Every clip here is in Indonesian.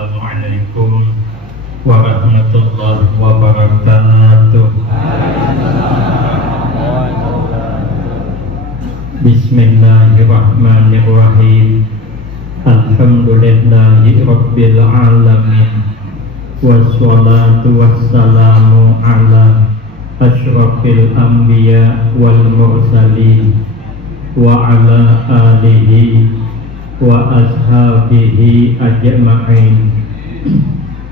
Assalamualaikum warahmatullahi wabarakatuh. Bismillahirrahmanirrahim. Alhamdulillahi rabbil alamin. Wassalatu wassalamu ala asyrafil anbiya wal mursalin wa ala alihi wa ashabihi ajma'in.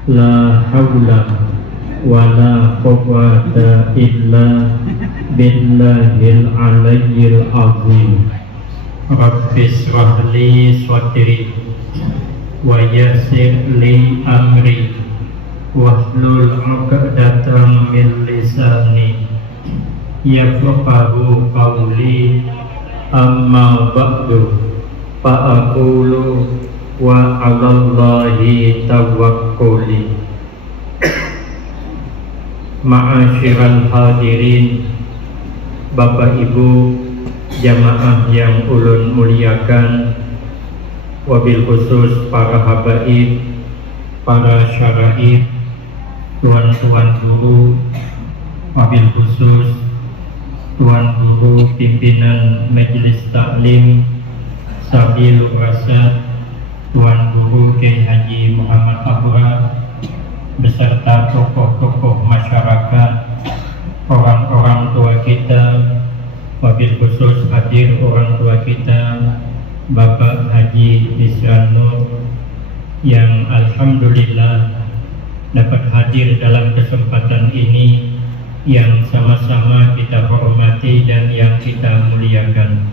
La hawla wa la quwwata illa billahil aliyyil azim. Rabbi shrah li sadri wa yassir li amri wahlul 'uqdatam min lisani yafqahu qawli. Amma ba'du, fa'aqulu wa 'alallahi tawakkuli. Ma'asyiral hadirin, Bapak Ibu jamaah yang ulun muliakan, wabil khusus para habaib, para syaraif, tuan-tuan guru, wabil khusus tuan guru pimpinan Majelis Taklim Sabilur Rasyad, tuan guru Kiai Haji Muhammad Abrar, beserta tokoh-tokoh masyarakat, orang-orang tua kita, wabil khusus hadir orang tua kita Bapak Haji Isran Nur yang alhamdulillah dapat hadir dalam kesempatan ini yang sama-sama kita hormati dan yang kita muliakan.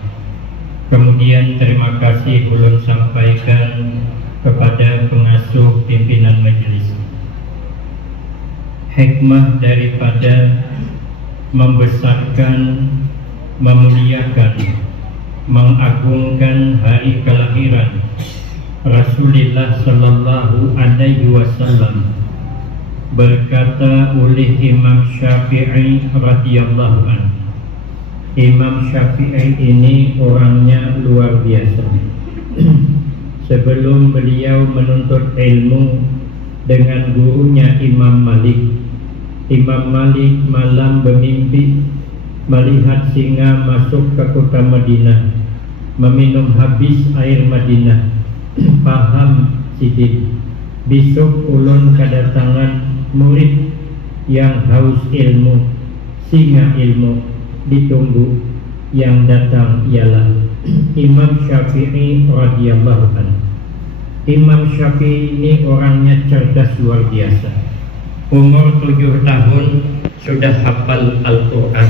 Kemudian terima kasih ulun sampaikan kepada pengasuh pimpinan majelis. Hikmah daripada membesarkan, memuliakan, mengagungkan hari kelahiran Rasulullah sallallahu alaihi wasallam, berkata oleh Imam Syafi'i radhiyallahu anhu. Imam Syafi'i ini orangnya luar biasa. Sebelum beliau menuntut ilmu dengan gurunya Imam Malik, Imam Malik malam bermimpi melihat singa masuk ke kota Madinah, meminum habis air Madinah. Paham Siddiq, besok ulun kedatangan murid yang haus ilmu, singa ilmu, ditunggu. Yang datang ialah Imam Syafi'i radhiyallahu anhu. Imam Syafi'i ini orangnya cerdas luar biasa. Umur 7 tahun sudah hafal Al-Quran.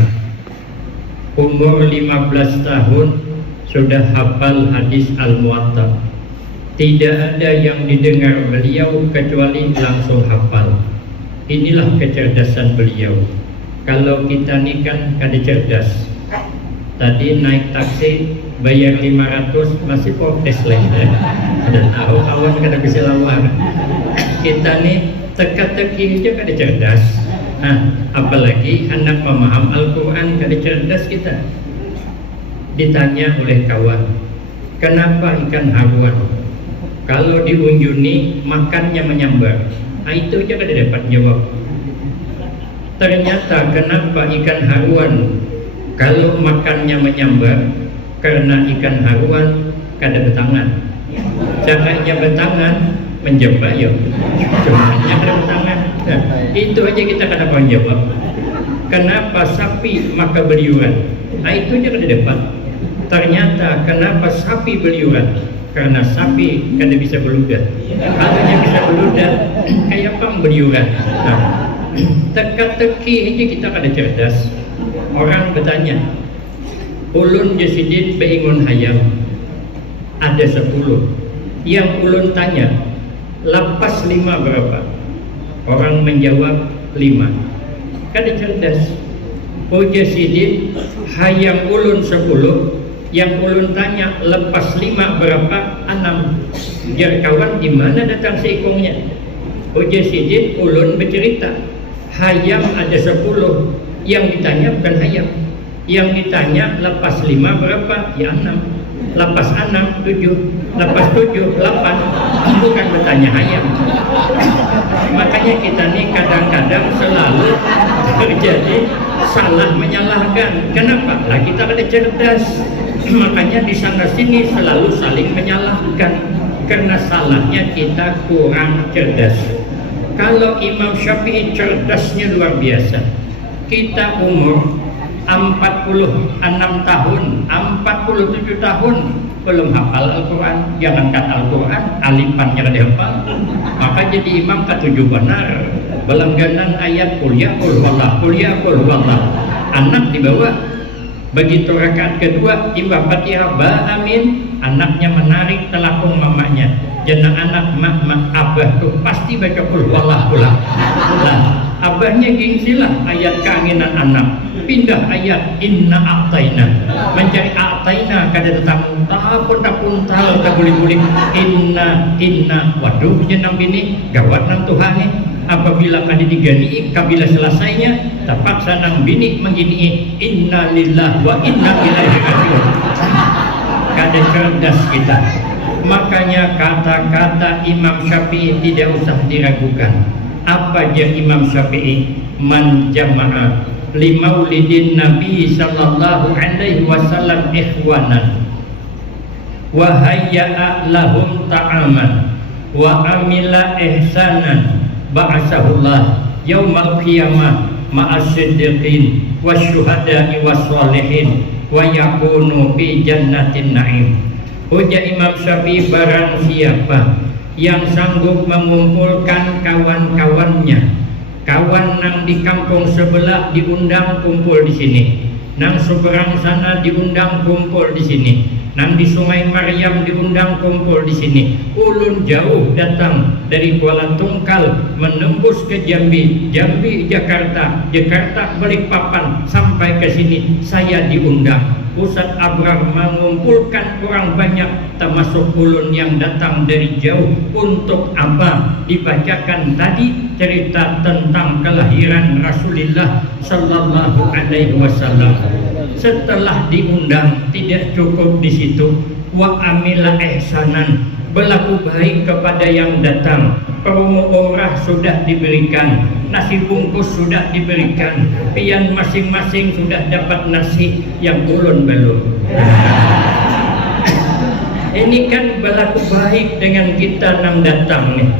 Umur 15 tahun sudah hafal hadis Al-Muwatta. Tidak ada yang didengar beliau kecuali langsung hafal. Inilah kecerdasan beliau. Kalau kita ni kan kada cerdas. Tadi naik taksi bayar 500 masih protes lagi. Ada tahu awan kada bisa lawan. Kita ni teka-teki aja kada cerdas. Apalagi anak pemaham Al-Quran kada cerdas kita. Ditanya oleh kawan, kenapa ikan haruan kalau diunjuni makannya menyambar? Itu aja kada dapat jawab. Ternyata kenapa ikan haruan kalau makannya menyambar? Karena ikan haruan kada bertangan. Caranya bertangan menjebak ya. Caranya kada bertangan. Itu aja kita kada paham jawab. Kenapa sapi maka beliuran? Itu aja kada dapat. Ternyata kenapa sapi beliuran? Karena sapi kada bisa beludak. Kalau dia bisa beludak, kayak apa beliuran? Teka-teki aja kita kada cerdas. Orang bertanya, ulun Jasidin beingun hayam ada 10. Yang ulun tanya, lapas 5 berapa? Orang menjawab 5. Kada cerdas. Oh Jasidin hayam ulun 10. Yang ulun tanya lepas 5 berapa? 6. Jar kawan di mana datang seikongnya? Ujar Sidin ulun bercerita hayam ada 10. Yang ditanya bukan hayam. Yang ditanya lepas 5 berapa? Ya 6. Lepas 6 7. Lepas 7 8. Bukan bertanya hayam. Makanya kita nih kadang-kadang selalu terjadi salah menyalahkan. Kenapa? Nah, kita ada cerdas. Makanya di sana sini selalu saling menyalahkan karena salahnya kita kurang cerdas. Kalau Imam Syafi'i cerdasnya luar biasa. Kita umur 46 tahun, 47 tahun belum hafal Al-Quran. Jangankan Al-Quran, alifannya kada hafal. Maka jadi imam ketujuh benar. Belangganan ayat kuliah kulhuwallah, kuliah kulhuwallah. Anak dibawa. Begitu rakaat kedua, imam Fatihah amin. Anaknya menarik telakung mamanya. Jangan anak mak abah tuh pasti baca kulhuwallah pula. Nah, abahnya gengsilah ayat keinginan anak. Pindah ayat inna a'taina, mencari a'taina kada datang punta-puntal tak boleh-boleh inna waduh jenang bini gawat nang Tuhan ni. Apabila kada digani kabila selesainya terpaksa nang bini menggini inna lillahi wa inna ilaihi raji'un. Kada cerdas kita. Makanya kata-kata Imam Syafi'i tidak usah diragukan. Apa aja Imam Syafi'i? Man jama'a limaulidin Nabi sallallahu alaihi wasallam ikhwanan wa hayya'a lahum ta'aman wa amila ihsanan ba'asahullah yaumal qiyamah ma'as-siddiqin wasyuhada'i was-sholihin wa yakunu fi jannatin na'im. Ujar Imam Syafi'i, barang siapa yang sanggup mengumpulkan kawan-kawannya, kawan nang di kampung sebelah diundang kumpul di sini, nang seberang sana diundang kumpul di sini, nang di Sungai Maryam diundang kumpul di sini, ulun jauh datang dari Kuala Tungkal menembus ke Jambi, Jambi Jakarta, Jakarta Balikpapan sampai ke sini saya diundang. Ustaz Abrar mengumpulkan orang banyak termasuk ulun yang datang dari jauh. Untuk apa? Dibacakan tadi cerita tentang kelahiran Rasulullah sallallahu alaihi wasallam. Setelah diundang tidak cukup di situ, wa amila ihsanan, berlaku baik kepada yang datang. Promo umrah sudah diberikan, nasi bungkus sudah diberikan, pian masing-masing sudah dapat nasi, yang ulun belum. Ini kan berlaku baik dengan kita nang datang nih.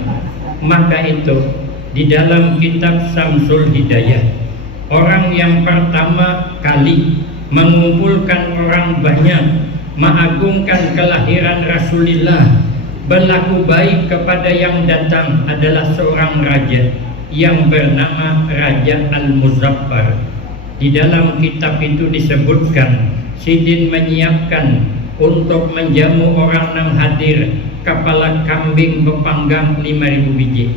Maka itu di dalam kitab Samsul Hidayah, orang yang pertama kali mengumpulkan orang banyak, mengagungkan kelahiran Rasulullah, berlaku baik kepada yang datang adalah seorang raja yang bernama Raja Al-Muzaffar. Di dalam kitab itu disebutkan Sidin menyiapkan untuk menjamu orang yang hadir kepala kambing bepanggang 5.000 biji.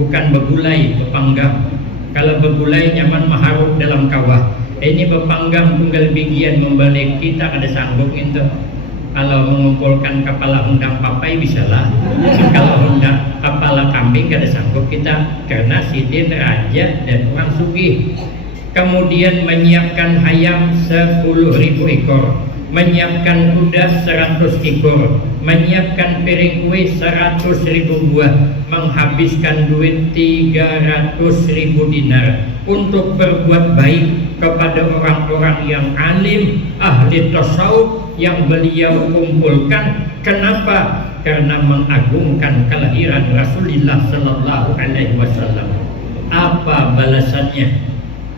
Bukan begulai bepanggang. Kalau begulai nyaman maharuk dalam kawah. Ini bepanggang tunggal bijian membalik, kita ada sanggup itu. Kalau mengumpulkan kepala undang papai bisalah. Kalau undang kepala kambing gak ada sanggup kita, karena sidin raja dan orang sugih. Kemudian menyiapkan ayam 10.000 ekor, menyiapkan kuda 100 ekor, menyiapkan piring kue 100.000 buah, menghabiskan duit 300.000 dinar untuk berbuat baik kepada orang-orang yang alim, ahli tasawuf yang beliau kumpulkan. Kenapa? Karena mengagungkan kelahiran Rasulullah sallallahu alaihi wasallam. Apa balasannya?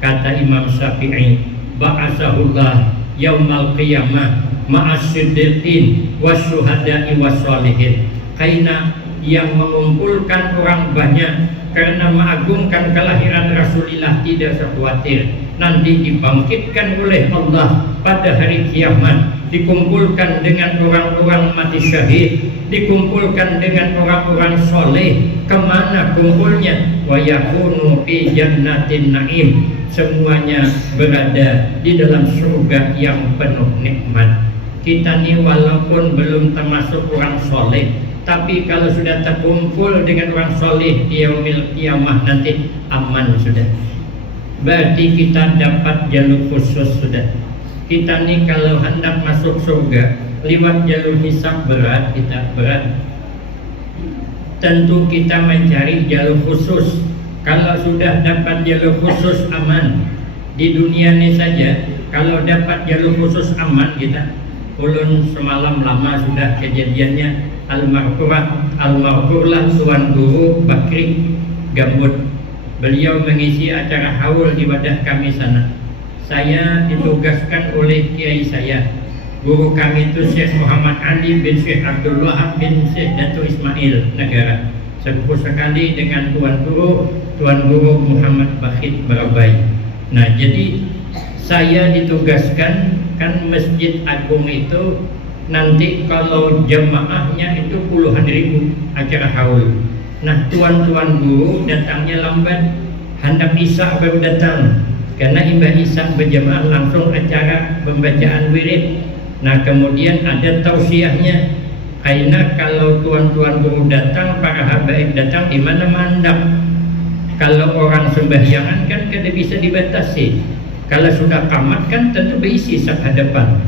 Kata Imam Syafi'i, ba'asahullah yaumal qiyamah ma'as-siddiqin wasyuhada'i was-sholihin. Karena yang mengumpulkan orang banyak karena mengagungkan kelahiran Rasulullah tidak usah khawatir, nanti dibangkitkan oleh Allah pada hari kiamat, dikumpulkan dengan orang-orang mati syahid, dikumpulkan dengan orang-orang soleh. Kemana kumpulnya? Wa yakunu fi jannatin na'im, semuanya berada di dalam surga yang penuh nikmat. Kita ni walaupun belum termasuk orang soleh, tapi kalau sudah terkumpul dengan orang soleh di yaumil qiyamah nanti aman sudah. Berarti kita dapat jalur khusus sudah. Kita ni kalau hendak masuk surga lewat jalur hisab berat, kita berat. tentu kita mencari jalur khusus. Kalau sudah dapat jalur khusus aman. Di dunia ini saja, kalau dapat jalur khusus aman kita. Ulun semalam lama sudah kejadiannya, almarhumlah Tuan Guru Bakri Gambut. Beliau mengisi acara haul di wadah kami sana. Saya ditugaskan oleh kiai saya, guru kami itu Syekh Muhammad Ali bin Syekh Abdul Wahab bin Syekh Dato Ismail Negara. Sepuh sekali dengan Tuan Guru Muhammad Bakhit Barabai. Nah, jadi saya ditugaskan, kan Masjid Agung itu nanti kalau jemaahnya itu puluhan ribu acara haul. Nah, tuan-tuan guru datangnya lambat, hendak isya baru datang, karena imbah isya berjamaah langsung acara pembacaan wirid. Nah, kemudian ada tausiahnya, karena kalau tuan-tuan guru datang, para habaib datang, di mana mandap. Kalau orang sembahyangan kan kada bisa dibatasi. Kalau sudah kamat kan tentu berisi sak hadapan.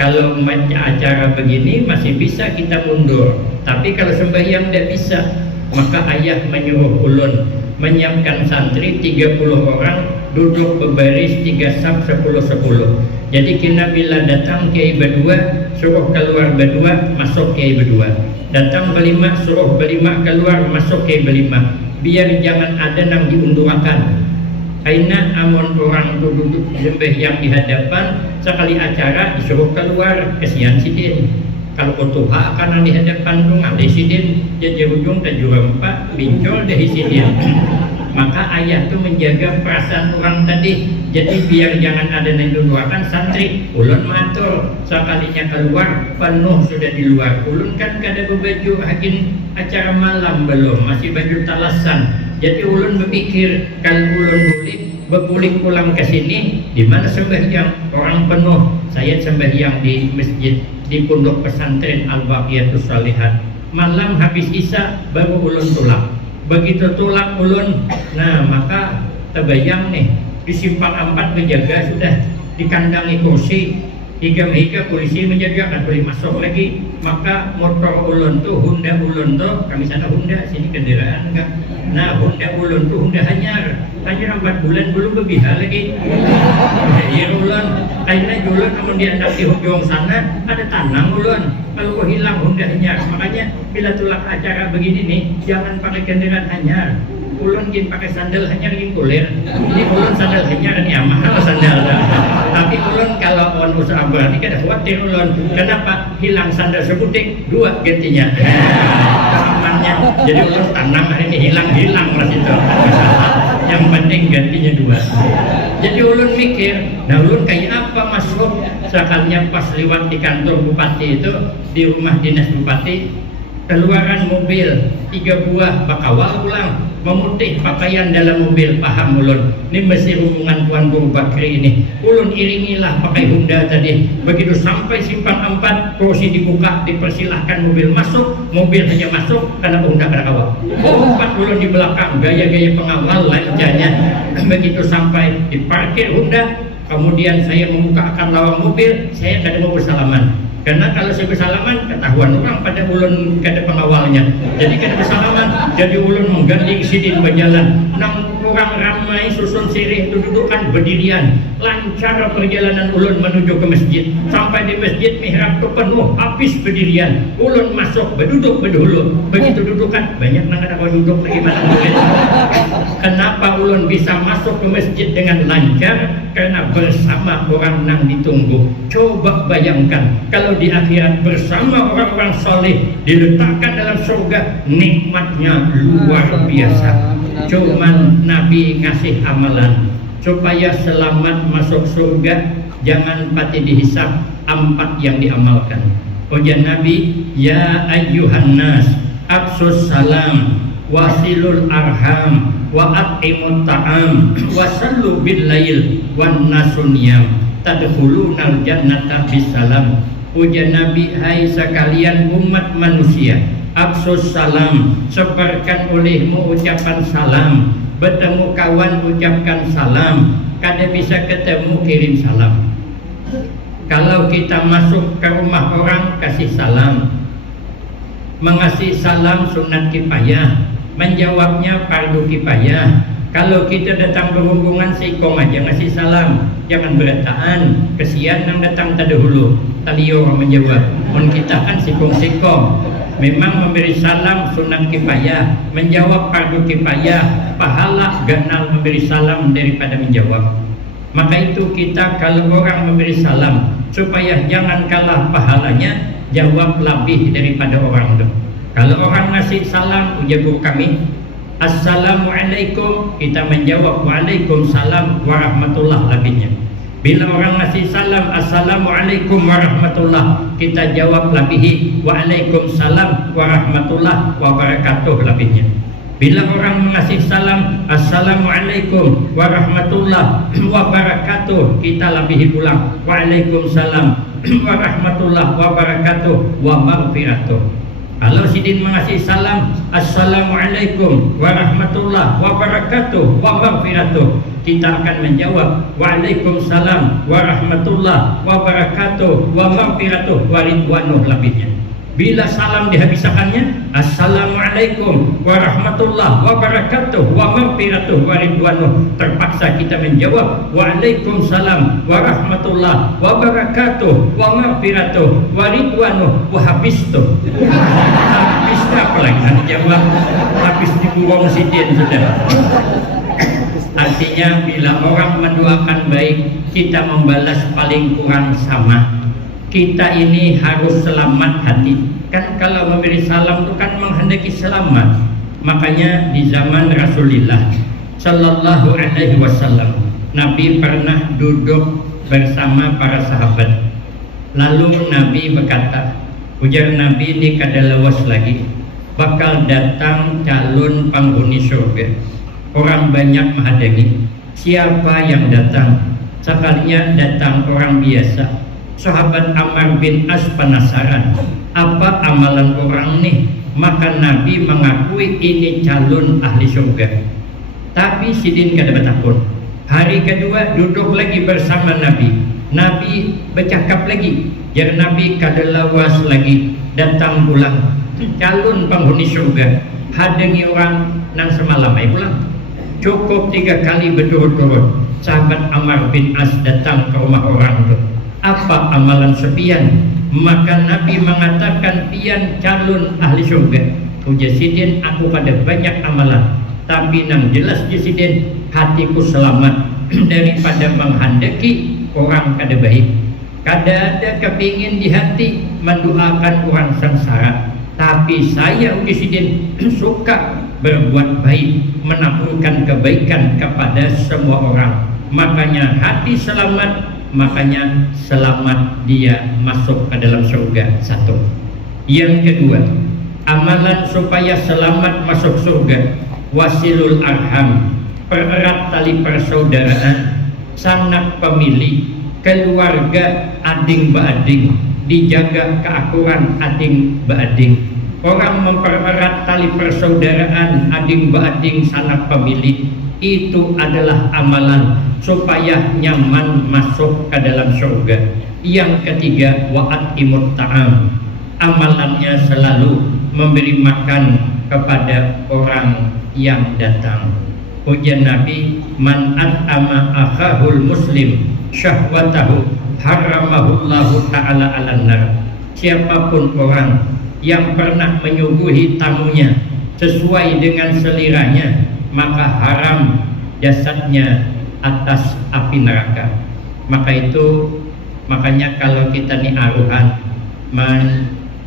Kalau acara begini masih bisa kita mundur, tapi kalau sembahyang tidak bisa. Maka ayah menyuruh ulun menyiapkan santri 30 orang duduk berbaris 3 saf 10-10. Jadi kena bila datang kiai berdua, suruh keluar berdua, masuk kiai berdua. Datang berlima, suruh berlima keluar, masuk kiai berlima. Biar jangan ada yang diundurakan. Aina amon orang itu duduk sembahyang di hadapan, sekali acara disuruh keluar, kesian sidin. Kalau utuha kanan di hadapan tu ngalih sidin, jadi ujung dan juga 4 bincol dari sidin. Maka ayah tu menjaga perasaan orang tadi. Jadi biar jangan ada yang diluarkan santri. Ulun matur, sekalinya keluar penuh sudah di luar. Ulun kan kada berbaju hakin acara malam belum, masih baju talasan. Jadi ulun berpikir kalau ulun berpulik pulang ke sini, di mana sembahyang orang penuh. Saya sembahyang di masjid di pondok pesantren Al-Baqiyatus Shalihat. Malam habis isya baru ulun tulak. Begitu tulak ulun, nah maka terbayang nih di simpang 4 menjaga sudah dikandangi kursi. Higa polisi menjaga kan boleh masuk lagi. Maka motor ulun tuh, Honda ulun tuh, kami sana Honda, sini kendaraan enggak. Nah, Honda ulun tuh Honda hanyar 4 bulan belum berbiha lagi. Ya ulun, karena ulun namun diandak di ujung sana ada tanam ulun. Kalau hilang Honda hanyar, makanya bila tulak acara begini nih, jangan pakai kendaraan hanyar. Ulun gin pakai sandal hanyar gin kulir. Ini ulun sandal hanyar ini mahal sandal. Tapi ulun kalau on usaha berani kada khawatir ulun. Kenapa? Hilang sandal sebutik 2 gantinya. Amannya. Jadi ulun tanam hari ini hilang mas itu. Yang penting gantinya 2. Jadi ulun mikir, nah ulun kayak apa masuk? Sekalinya pas lewat di kantor bupati itu, di rumah dinas bupati, keluaran mobil 3 buah bakawal pulang memutih pakaian dalam mobil. Paham ulun, ini mesti hubungan Tuan Guru Bakri ini. Ulun iringilah pakai Honda tadi. Begitu sampai simpang 4, kursi dibuka, dipersilahkan mobil masuk. Mobil hanya masuk karena Honda kada kawal. 4 ulun di belakang, gaya-gaya pengawal lancarnya. Begitu sampai diparkir Honda, kemudian saya membukakan lawang mobil, saya kada mau bersalaman. Karena kalau saya bersalaman, ketahuan orang pada ulun kada pengawalnya. Jadi kada bersalaman, jadi ulun mengganding sidin berjalan. Nang orang ramai susun sirih dudukan berdirian. Lancar perjalanan ulun menuju ke masjid. Sampai di masjid mihrab itu penuh, habis berdirian. Ulun masuk, berduduk berdulu. Begitu dudukan, banyak nang ada duduk lagi mana mungkin. Kenapa ulun bisa masuk ke masjid dengan lancar? Karena bersama orang nang ditunggu. Coba bayangkan, kalau di akhirat bersama orang-orang soleh diletakkan dalam surga, nikmatnya luar biasa. Cuman Nabi ngasih amalan supaya selamat masuk surga, jangan pati dihisap 4 yang diamalkan. Ujar Nabi, ya ayyuhan nas absus salam wasilul arham wa at'imut ta'am wa sallu bil lail wan nasuniyam tadkhulunal jannata bisalam. Ujar Nabi, hai sekalian umat manusia, absus salam, sebarkan olehmu ucapan salam. Bertemu kawan ucapkan salam, kada bisa ketemu kirim salam. Kalau kita masuk ke rumah orang kasih salam. Mengasih salam sunat kifayah, menjawabnya fardu kifayah. Kalau kita datang berhubungan sikong aja ngasih salam, jangan berataan. Kesian yang datang terdahulu, tadi orang menjawab. Mun kita kan sikong-sikong. Memang memberi salam sunat kifayah, menjawab fardu kifayah, pahala ganal memberi salam daripada menjawab. Maka itu kita kalau orang memberi salam, supaya jangan kalah pahalanya, jawab lebih daripada orang itu. Kalau orang ngasih salam, ujar guru kami, Assalamualaikum, kita menjawab Waalaikumsalam warahmatullah lebihnya. Bila orang ngasih salam Assalamualaikum warahmatullah, kita jawab lebihi Waalaikumsalam warahmatullah wabarakatuh lebihnya. Bila orang mengasih salam Assalamualaikum warahmatullah wabarakatuh, kita lebihi pulang Waalaikumsalam warahmatullah wabarakatuh wa maghfiratuh. Kalau sidin mengasih salam Assalamualaikum warahmatullah wabarakatuh wa maghfiratuh, kita akan menjawab Waalaikumsalam warahmatullah wabarakatuh wa maghfiratuh wa ridwanuh lebihnya. Bila salam dihabisakannya Assalamualaikum warahmatullah wabarakatuh wa maghfiratuh wa ridwanuh, terpaksa kita menjawab Waalaikumsalam warahmatullah wabarakatuh wa maghfiratuh wa ridwanuh wa habistuh. Habisnya apalagi nanti jawab habis diburung sidin sudah. Artinya bila orang mendoakan baik, kita membalas paling kurang sama. Kita ini harus selamat hati. Kan kalau memberi salam itu kan menghendaki selamat. Makanya di zaman Rasulullah Sallallahu Alaihi Wasallam, Nabi pernah duduk bersama para sahabat. Lalu Nabi berkata, ujar Nabi ini kadalawas lagi, bakal datang calon penghuni surga. Orang banyak menghadiri. Siapa yang datang? Sekalinya datang orang biasa. Sahabat Ammar bin As penasaran, apa amalan orang nih? Maka Nabi mengakui ini calon ahli surga. Tapi sidin kada bertakun. Hari kedua duduk lagi bersama Nabi. Nabi bercakap lagi. Jar Nabi kada lawas lagi, datang pulang calon penghuni surga. Hadengi orang nang semalam ay pulang. Cukup 3 kali berturut-turut sahabat Ammar bin As datang ke rumah orang itu. Apa amalan sepian? Maka Nabi mengatakan pian calon ahli surga. Ujar sidin, aku pada banyak amalan, tapi nang jelas sidin hatiku selamat daripada menghendaki orang kada baik. Kada ada kepingin di hati mendoakan orang sengsara, tapi saya ujar sidin suka berbuat baik, menampilkan kebaikan kepada semua orang. Makanya hati selamat, makanya selamat dia masuk ke dalam surga. Satu. Yang kedua, amalan supaya selamat masuk surga, wasilul arham, pererat tali persaudaraan, sanak pemilih, keluarga ading beading, dijaga keakuran ading beading. Orang mempererat tali persaudaraan ading beading sanak pemilih, itu adalah amalan supaya nyaman masuk ke dalam surga. Yang ketiga, wa'at imut ta'am, amalannya selalu memberi makan kepada orang yang datang. Ujar Nabi, man at'ama akhahul muslim syahwatahu haramahullahu ta'ala alan nar. Siapapun orang yang pernah menyuguhi tamunya sesuai dengan seliranya, maka haram jasadnya atas api neraka. Makanya kalau kita nih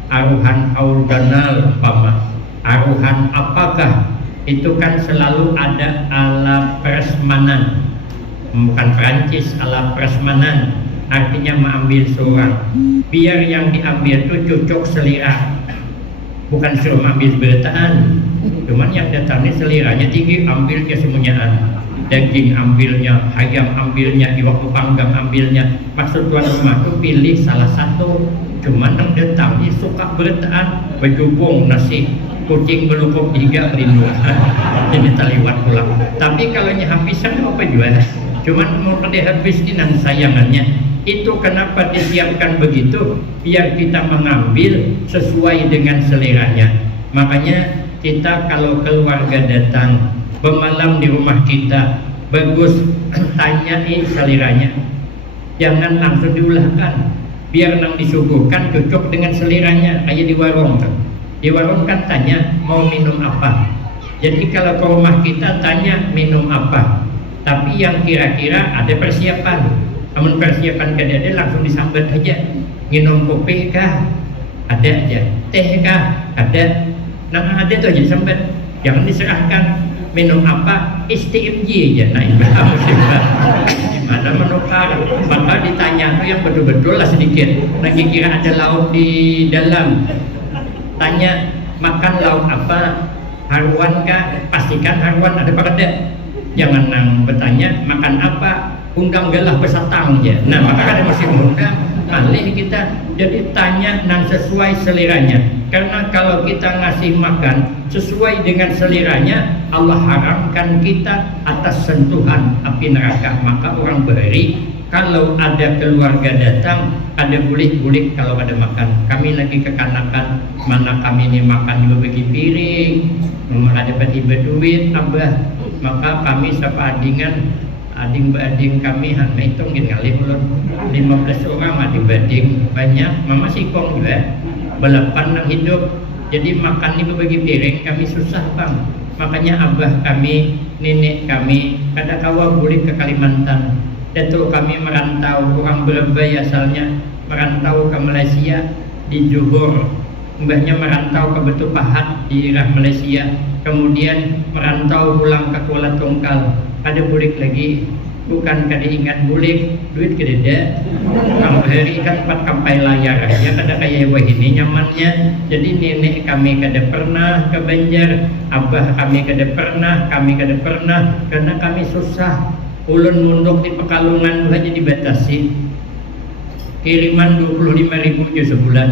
aruhan aurdanal umpama, aruhan apakah itu kan selalu ada ala prasmanan, bukan Perancis, ala prasmanan, artinya mengambil seorang biar yang diambil itu cocok selera, bukan suruh ambil berataan. Cuman yang datang ini seliranya tinggi, ambilnya semuanya, daging ambilnya, ayam ambilnya, iwak panggang ambilnya. Maksud tuan rumah itu pilih salah satu. Cuman yang datang ini suka berataan, berjubung nasi, kucing berlupuk 3 pelindung. Jadi terliwat pulang. Tapi kalau habisan apa jual? Cuman mau pada habis ini nang sayangannya. Itu kenapa disiapkan begitu? Biar kita mengambil sesuai dengan seleranya. Makanya kita kalau keluarga datang bermalam di rumah kita, bagus tanyai seleranya. Jangan langsung diulahkan. Biar nang disuguhkan cocok dengan seleranya. Kayak di warung kan. Di warung kan tanya mau minum apa. Jadi kalau ke rumah kita tanya minum apa. Tapi yang kira-kira ada persiapan. Namun persiapan kada langsung disambat aja. Minum kopi kah? Ada aja. Teh kah? Ada. Nah ada tuh aja sambat. Jangan diserahkan. Minum apa? STMJ aja. Nah itu musibah. Gimana menukar? Maka ditanya tuh yang betul-betul lah sedikit. Nah kira ada lauk di dalam. Tanya makan lauk apa? Haruan kah? Pastikan haruan ada apa kada? Jangan nang bertanya makan apa? Undang galah besatang aja. Nah maka kada mesti undang. Alih kita jadi tanya nang sesuai seleranya. Karena kalau kita ngasih makan sesuai dengan seleranya, Allah haramkan kita atas sentuhan api neraka. Maka orang beri kalau ada keluarga datang, ada bulik-bulik kalau ada makan. Kami lagi kekanakan, mana kami ini makan berbagi piring, nomor ada tiba duit, abah. Maka kami sapa adingan, ading kami hanya hitung ngalih ulun 15 orang ading banyak, mama sikong juga balapan nang hidup. Jadi makan ini berbagi piring kami susah bang. Makanya abah kami, nenek kami kada kawa bulik ke Kalimantan. Datuk kami merantau, orang Berbay asalnya merantau ke Malaysia di Johor, mbahnya merantau ke Batu Pahat di daerah Malaysia, kemudian merantau pulang ke Kuala Tungkal. Ada bulik lagi, bukan kada ingat bulik, duit kededa. Kamu hari kan 4 kampai layar aja, kada kayak wah ini nyamannya. Jadi nenek kami kada pernah ke Banjar, abah kami kada pernah, karena kami susah. Ulun munduk di Pekalongan hanya dibatasi kiriman 25.000 je sebulan.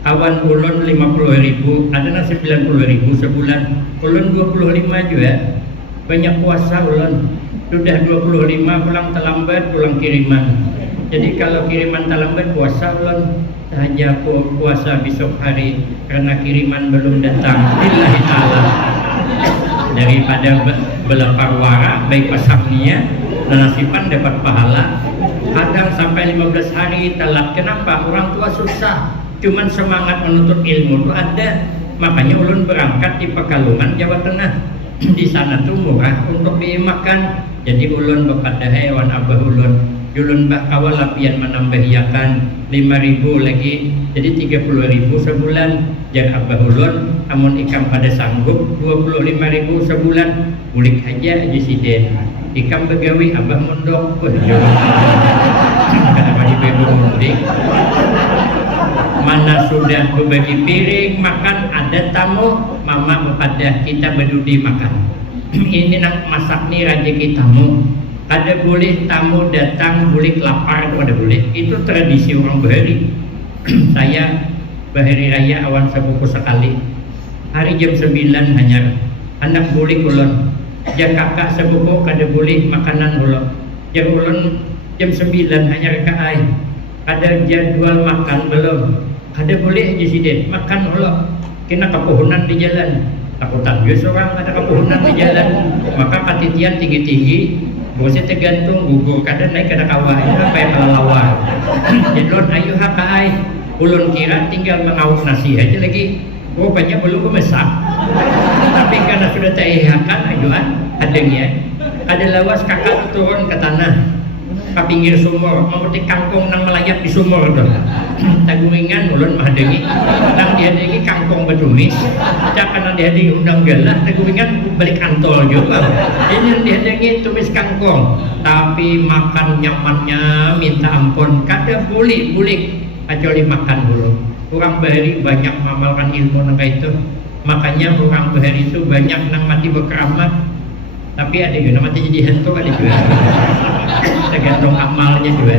Kawan ulun 50.000, ada nang 90.000 sebulan. Ulun 25 juga. Banyak puasa ulun. Sudah 25 pulang terlambat, pulang kiriman. Jadi kalau kiriman terlambat puasa ulun saja puasa besok hari karena kiriman belum datang. Lillahi ta'ala. Daripada belapar wara baik pasamnya nasiban dapat pahala. Kadang sampai 15 hari telat. Kenapa? Orang tua susah, cuman semangat menuntut ilmu itu ada. Makanya ulun berangkat di Pekalongan, Jawa Tengah. Di sana tuh murah untuk dimakan. Jadi ulun kepada hewan abah ulun, ulun bah awal lapian menambahiakan 5.000 lagi, jadi 30.000 sebulan. Jar abah ulun amun ikam pada sanggup 25.000 sebulan, bulik aja siden. Ikam begawi abah mondok, kenapa ibu mudik? Mana sudah berbagi piring makan, ada tamu, mama kepada kita berdudi makan. Ini nak masak nih rezeki tamu. Ada boleh tamu datang, boleh lapar itu ada boleh. Itu tradisi orang Bahari. Saya Bahari Raya awan sebuku sekali. Hari jam 9 hanya anak boleh ulun. Ya kakak sebuku kada boleh makanan ulun. Jam ulun jam 9 hanya rekai. Ada jadwal makan belum? Ada boleh presiden makan ulun. Kena kepohonan di jalan. Takutan juga orang ada kepohonan di jalan. Maka patitian tinggi-tinggi. Bosnya tergantung gugur kadang naik kada kawah apa yang kelelawar. Jadlon ayo hakai. Ulun kira tinggal mengauk nasi aja lagi. Rupanya belum memesak. Tapi karena sudah terihakan ajuan adanya. Ada lawas kakak turun ke tanah ke pinggir sumur memetik kangkung nang melayap di sumur tu. Taguringan ulun mahadengi nang dihadengi kangkung betumis. Cak nang dihadengi undang galah taguringan balik antol juga. Ini dihadengi tumis kangkung. Tapi makan nyamannya minta ampun. Kada bulik-bulik kecuali makan dulu. Orang Bahari banyak mengamalkan ilmu nang itu. Makanya orang Bahari itu banyak nang mati berkeramat. Tapi ada juga mati jadi hantu ada juga. Tergantung amalnya juga.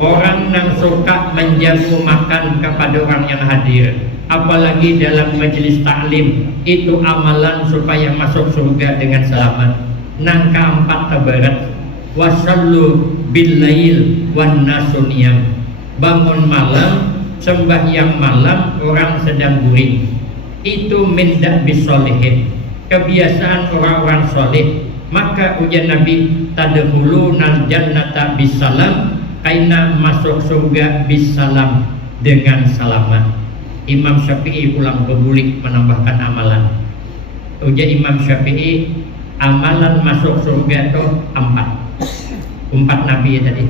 Orang yang suka menjamu makan kepada orang yang hadir, apalagi dalam majelis taklim, itu amalan supaya masuk surga dengan selamat. Nang keempat tabarat, wasallu bil lail wan nasu niyam. Bangun malam, sembahyang malam, orang sedang guring. Itu min da'bis sholihin, kebiasaan orang-orang soleh. Maka ujian Nabi, tadkhulunal jannata bisalam, kaina masuk surga bisalam, dengan salaman. Imam Syafi'i ulang berbulik menambahkan amalan. Ujian Imam Syafi'i, amalan masuk surga itu 4 Nabi tadi.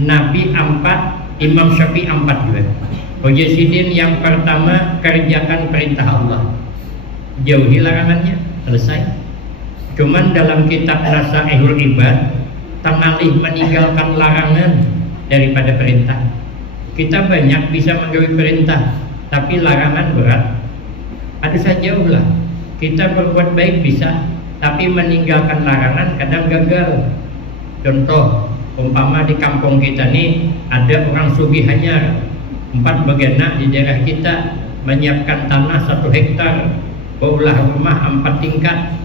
Nabi 4, Imam Syafi'i 4 juga. Ujian sidin yang pertama, kerjakan perintah Allah, jauhi larangannya, selesai. Cuman dalam kitab Nasaihul Ibad, tangalih meninggalkan larangan daripada perintah. Kita banyak bisa menjauhi perintah, tapi larangan berat. Ada saja ulah. Kita berbuat baik bisa, tapi meninggalkan larangan kadang gagal. Contoh, umpama di kampung kita nih ada orang sugih hanya 4 bagana di daerah kita, menyiapkan tanah 1 hektar, baulah rumah 4 tingkat,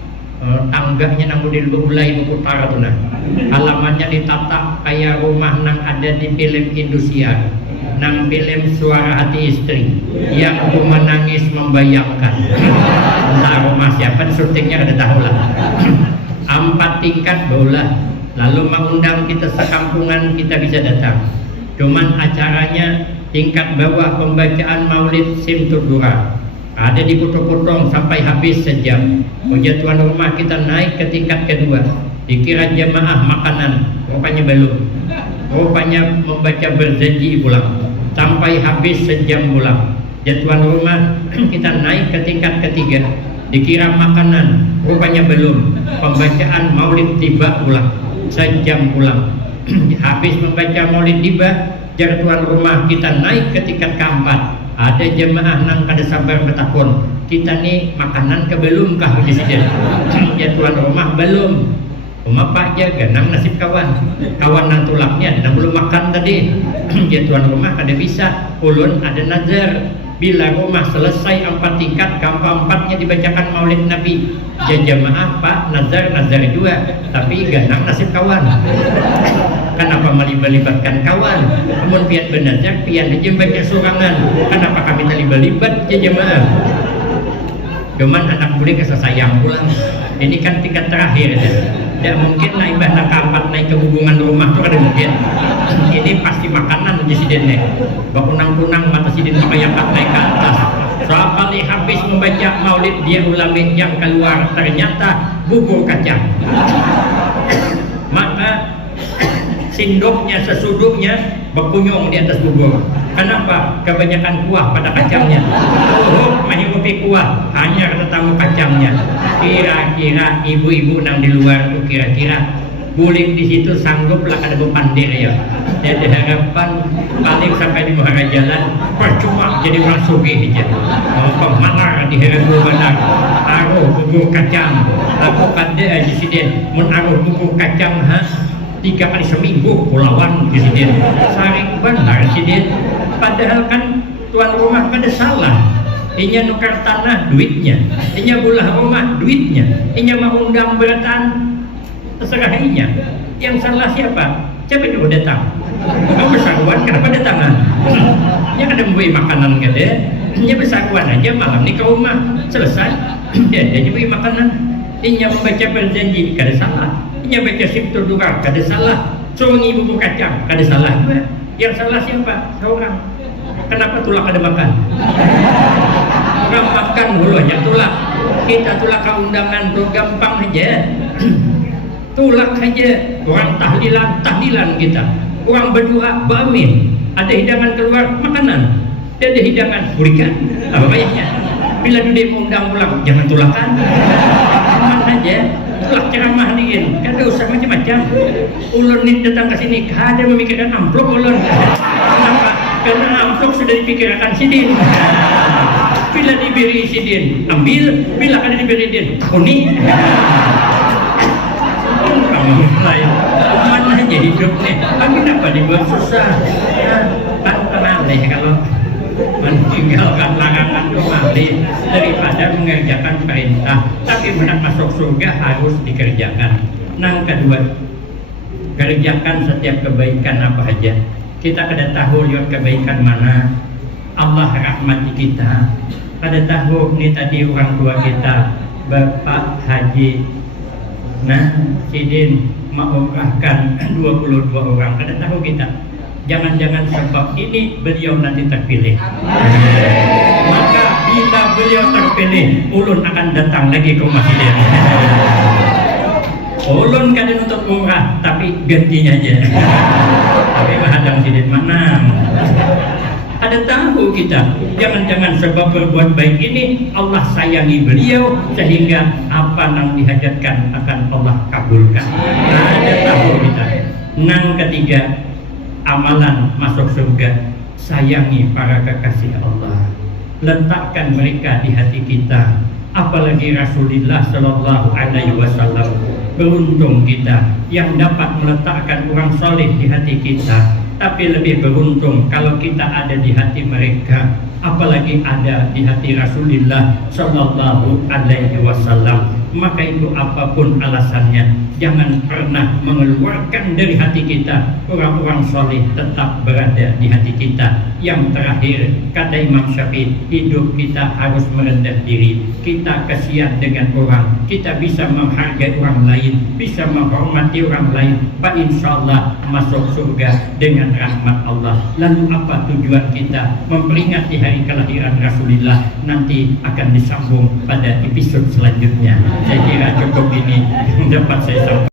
tangganya namun di ulai utara tuh nah, halamannya ditata kayak rumah nang ada di film Indosiar, nang film Suara Hati Istri yang aku menangis membayangkan. Entah rumah siapa, syutingnya ada tahu lah. 4 tingkat baulah, lalu mengundang kita sekampungan, kita bisa datang. Cuman acaranya tingkat bawah, pembacaan maulid simtudura, ada dipotong-potong sampai habis sejam. Ujian tuan rumah kita naik ke tingkat kedua, dikira jamaah makanan, rupanya belum. Rupanya membaca berjanji pulang, sampai habis sejam pulang. Tuan rumah kita naik ke tingkat ketiga, dikira makanan, rupanya belum. Pembacaan maulid tiba pulang, sejam pulang. Habis membaca maulid tiba, jar tuan rumah kita naik ke tingkat keempat. Ada jemaah nang kada sabar bertakun, kita nih makanan ke belum kah presiden? Ya tuan rumah belum. Rumah pak jaga nang nasib kawan nang tulaknya nang belum makan tadi. Ya tuan rumah kada bisa, ulun ada nazar. Bila rumah selesai 4 tingkat, keempat-empatnya dibacakan maulid Nabi. Ya jemaah pak nazar juga, tapi ganang nasib kawan. Kenapa melibatkan kawan? Namun pian benazar, pian aja baca surangan. Kenapa kami terlibat ya jemaah? Cuman anak boleh kasih sayang pulang. Ini kan tingkat terakhir ya. Tidak mungkin naik bahna keempat naik ke hubungan rumah itu kada mungkin. Ini pasti makanan presidennya. Bakunang-kunang mata sidin pakai yang naik ke atas. Soal kali habis membaca maulid dia ulama yang keluar ternyata bubur kacang. Maka sindoknya sesuduknya berkunyung di atas bubur. Kenapa? Kebanyakan kuah pada kacangnya. Oh, mengikuti kuah, hanya ketemu kacangnya. Kira-kira ibu-ibu nang di luar itu kira-kira bulik di situ sangguplah ada bepandir ya. Jadi harapan paling sampai di muara jalan percuma jadi orang sugih aja. Pemalar di harapan benar. Aruh bubur kacang. Aku pada presiden menaruh bubur kacang 3 kali seminggu pulauan presiden. Saring benar presiden. Padahal kan tuan rumah kada salah. Inya nukar tanah duitnya, inya bulah rumah duitnya, inya mau undang beratan terserah inya. Yang salah siapa? Siapa yang datang? Kamu bersakuan kenapa datangan? Inya kada memberi makanan kada, inya bersakuan aja malam ni ke rumah selesai. Dia beri makanan, inya membaca berjanji kada salah, inya baca siftul durar kada salah, suruh ibu kacang kada salah juga. Yang salah siapa? Seorang. Kenapa tulak ada makan? Orang makan dulu aja tulak. Kita tulak ke undangan tuh gampang aja. Tulak aja. Orang tahlilan kita. Orang berdoa amin. Ada hidangan keluar makanan. Ada hidangan berikan. Apa banyak? Bila dia mau undang pulang jangan tulakan. Aman aja. Tulak ceramah nih. Kada usah macam-macam. Ulun nih datang ke sini kada memikirkan amplop ulun. Kenapa? Karena amplop sudah dipikirkan sidin. Bila diberi sidin ambil, bila kada diberi sidin takuni. Kamu lain mana aja hidupnya. Kenapa dibuat susah? Kan tenang deh kalau meninggalkan larangan kembali daripada mengerjakan perintah. Tapi benar masuk surga harus dikerjakan. Nang kedua, kerjakan setiap kebaikan apa aja. Kita kada tahu lihat kebaikan mana Allah rahmati kita. Kada tahu nih tadi orang tua kita Bapak Haji Sidin mengumrahkan 22 orang. Kada tahu kita. Jangan-jangan sebab ini beliau nanti terpilih. Maka bila beliau terpilih, ulun akan datang lagi ke rumah Sidin. Ulun kada untuk umrah, tapi gantinya aja. Tapi mahadang Sidin mana? Ada tahu kita, jangan-jangan sebab berbuat baik ini Allah sayangi beliau sehingga apa yang dihajatkan akan Allah kabulkan. Ada tahu kita. Nang ketiga, amalan masuk surga, sayangi para kekasih Allah, letakkan mereka di hati kita. Apalagi Rasulullah Shallallahu Alaihi Wasallam. Beruntung kita yang dapat meletakkan orang soleh di hati kita. Tapi lebih beruntung kalau kita ada di hati mereka, apalagi ada di hati Rasulullah Shallallahu Alaihi Wasallam. Maka itu apapun alasannya, jangan pernah mengeluarkan dari hati kita orang-orang soleh tetap berada di hati kita. Yang terakhir, kata Imam Syafi'i, hidup kita harus merendah diri. Kita kasihan dengan orang, kita bisa menghargai orang lain, bisa menghormati orang lain, Pak insya Allah masuk surga dengan rahmat Allah. Lalu apa tujuan kita memperingati hari kelahiran Rasulullah? Nanti akan disambung pada episode selanjutnya. Saya kira cukup ini yang dapat saya sampaikan.